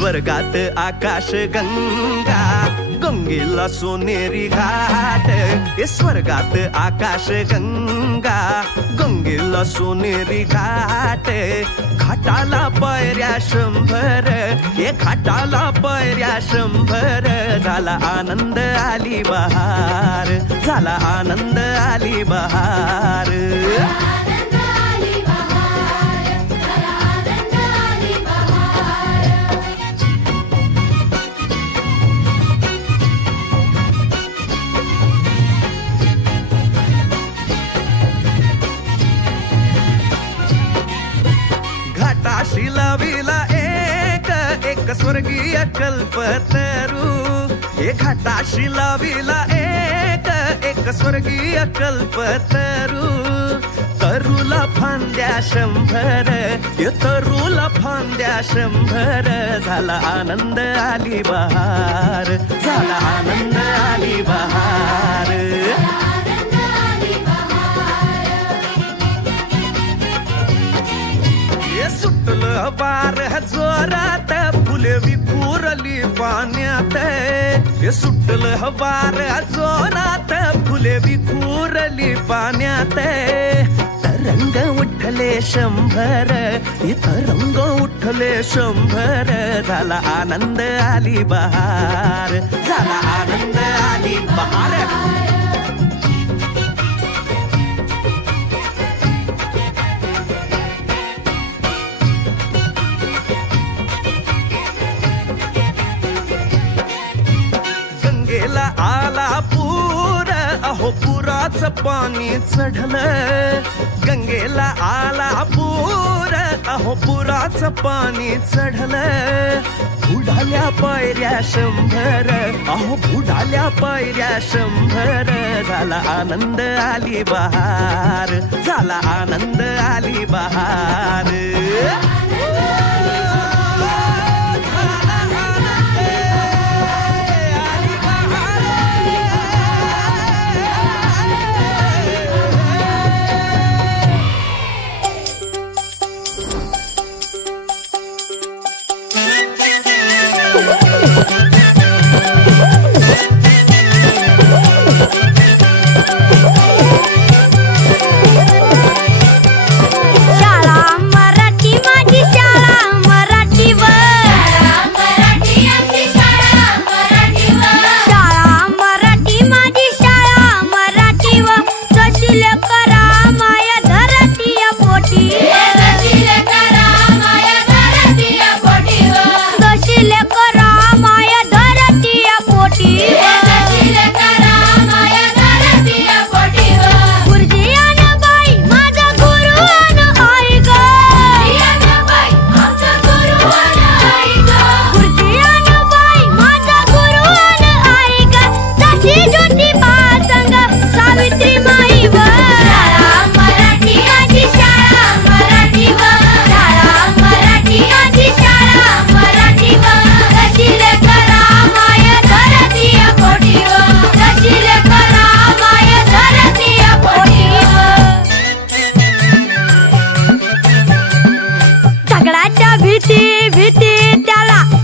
स्वर्गात आकाश गंगा गंगेला सोनेरी घाट स्वर्गात आकाश गंगा गंगेला सोनेरी घाट घाटाला पायऱ्या 100 घाटाला पायऱ्या 100 झाला आनंद आली बहार झाला आनंद आली बहार घाटाशी लाविला एक स्वर्गीय कल्पतरू घाटाशी लाविला एक स्वर्गीय कल्पतरू तरुला फांद्या 100 तरुला फांद्या 100 झाला आनंद आली बहार झाला आनंद आली बहार सुटलं वार जोरात फुले विखुरली पाण्यात सुटलं वार जोरात फुले विखुरली पाण्यात तरंग उठले 100 तरंग उठले 100 झाला आनंद आली बहार झाला आनंद आली बहार आला पूर अहो पुराचं पाणी चढलं गंगेला आला पूर अहो पुराचं पाणी चढलं बुडाल्या पायऱ्या 100 अहो बुडाल्या पायऱ्या 100 झाला आनंद आली बहार झाला आनंद आली बहार भीती त्याला